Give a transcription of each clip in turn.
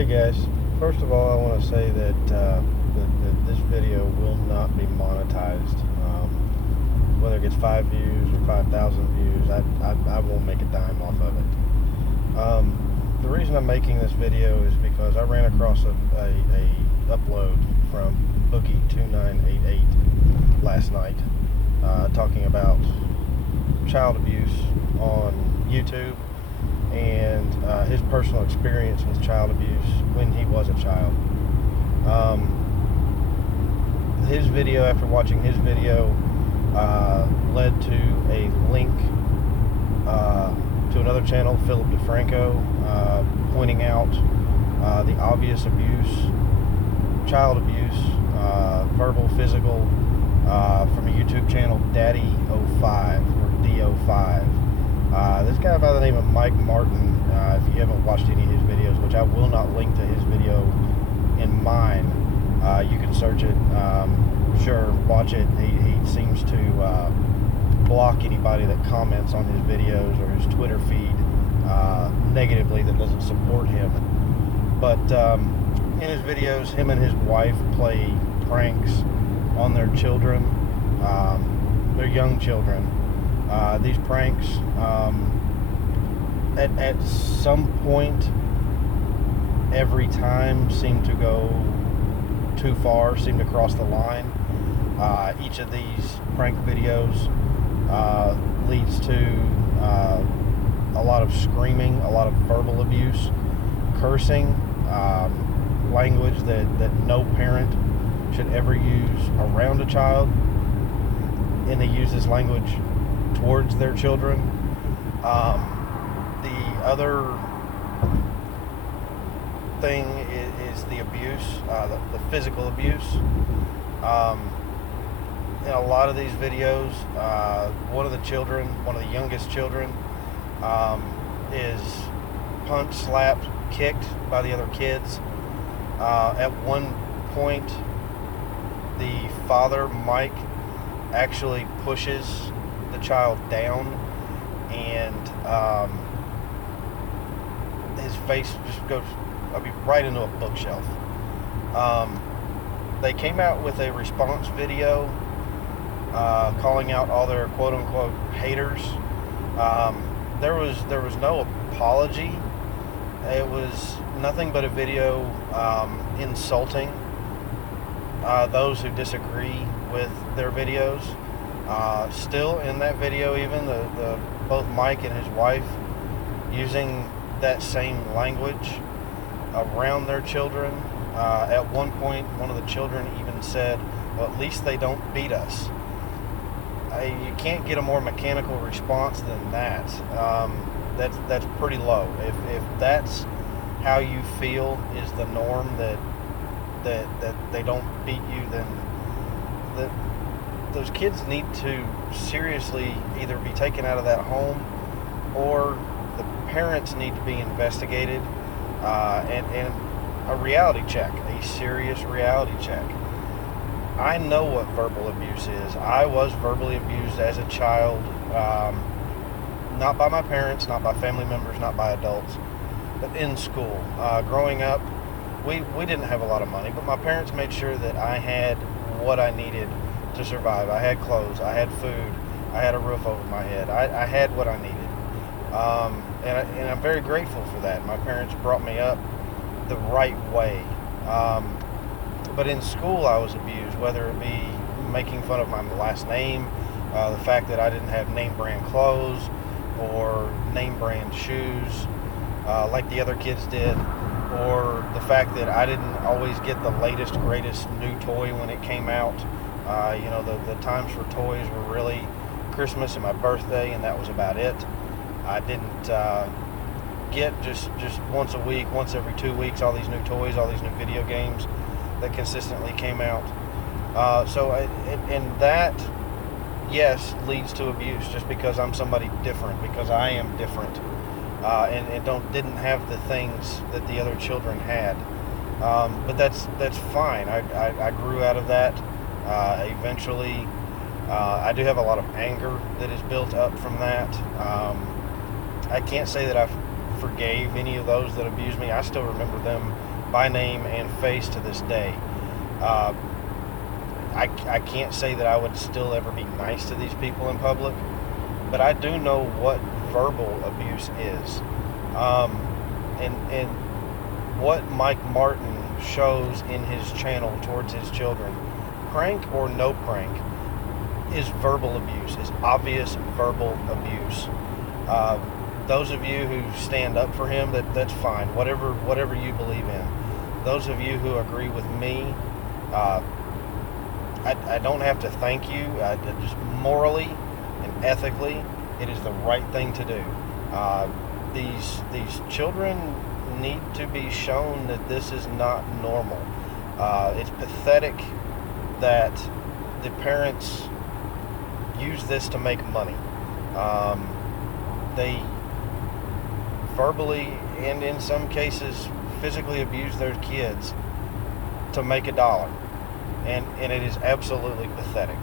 Hey guys, first of all I want to say that, that this video will not be monetized. Whether it gets 5 views or 5,000 views, I won't make a dime off of it. The reason I'm making this video is because I ran across a upload from Boogie 2988 last night talking about child abuse on YouTube and his personal experience with child abuse when he was a child. His video, after watching his video, led to a link to another channel, Philip DeFranco, pointing out the obvious abuse, child abuse, verbal, physical, from a YouTube channel, DaddyOFive, or DO5. This guy by the name of Mike Martin, if you haven't watched any of his videos, which I will not link to his video in mine, you can search it, sure, watch it. He seems to block anybody that comments on his videos or his Twitter feed negatively that doesn't support him. But in his videos, him and his wife play pranks on their children, their young children. These pranks, at some point, every time seem to go too far, seem to cross the line. Each of these prank videos leads to a lot of screaming, a lot of verbal abuse, cursing, language that no parent should ever use around a child, and they use this language towards their children. The other thing is the abuse, the physical abuse. In a lot of these videos, one of the youngest children, is punched, slapped, kicked by the other kids. At one point, the father, Mike, actually pushes the child down, and his face just goes, right into a bookshelf. They came out with a response video calling out all their quote-unquote haters. There was no apology. It was nothing but a video insulting those who disagree with their videos. Still in that video, even both Mike and his wife using that same language around their children. At one point, one of the children even said, "Well, at least they don't beat us." You can't get a more mechanical response than that. That's pretty low. If that's how you feel is the norm, that they don't beat you, then those kids need to seriously either be taken out of that home, or the parents need to be investigated, and a reality check, a serious reality check. I know what verbal abuse is. I was verbally abused as a child, not by my parents, not by family members, not by adults, but in school. Growing up, we didn't have a lot of money, but my parents made sure that I had what I needed to survive. I had clothes, I had food, I had a roof over my head. I had what I needed, and I'm very grateful for that. My parents brought me up the right way. But in school I was abused, whether it be making fun of my last name, the fact that I didn't have name brand clothes or name brand shoes like the other kids did, or the fact that I didn't always get the latest, greatest new toy when it came out. The times for toys were really Christmas and my birthday, and that was about it. I didn't get just once a week, once every 2 weeks, all these new toys, all these new video games that consistently came out. And that, yes, leads to abuse, just because I'm somebody different, because I am different, and didn't have the things that the other children had. But that's fine. I grew out of that. Eventually, I do have a lot of anger that is built up from that. I can't say that I forgave any of those that abused me. I still remember them by name and face to this day. I can't say that I would still ever be nice to these people in public, but I do know what verbal abuse is. And what Mike Martin shows in his channel towards his children, prank or no prank, is verbal abuse, is obvious verbal abuse. Those of you who stand up for him, that's fine, whatever you believe in. Those of you who agree with me, I don't have to thank you. Just morally and ethically, it is the right thing to do. These children need to be shown that this is not normal. It's pathetic that the parents use this to make money. They verbally and in some cases physically abuse their kids to make $1. And it is absolutely pathetic.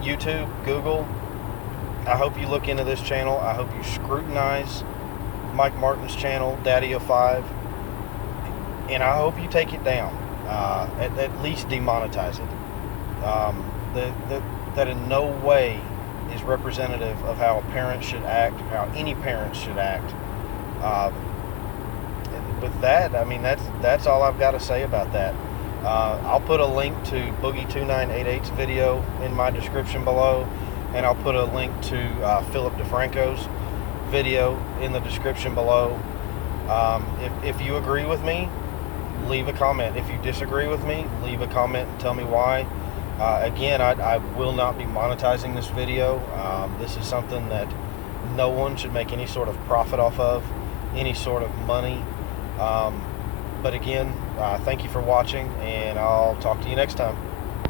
YouTube, Google, I hope you look into this channel. I hope you scrutinize Mike Martin's channel, DaddyOFive, and I hope you take it down. At least demonetize it. That in no way is representative of how a parent should act, how any parent should act. With that, I mean, that's all I've got to say about that. I'll put a link to Boogie2988's video in my description below, and I'll put a link to Philip DeFranco's video in the description below. If you agree with me, leave a comment. If you disagree with me, leave a comment and tell me why. Again, I will not be monetizing this video. This is something that no one should make any sort of profit off of, any sort of money. But again, thank you for watching, and I'll talk to you next time.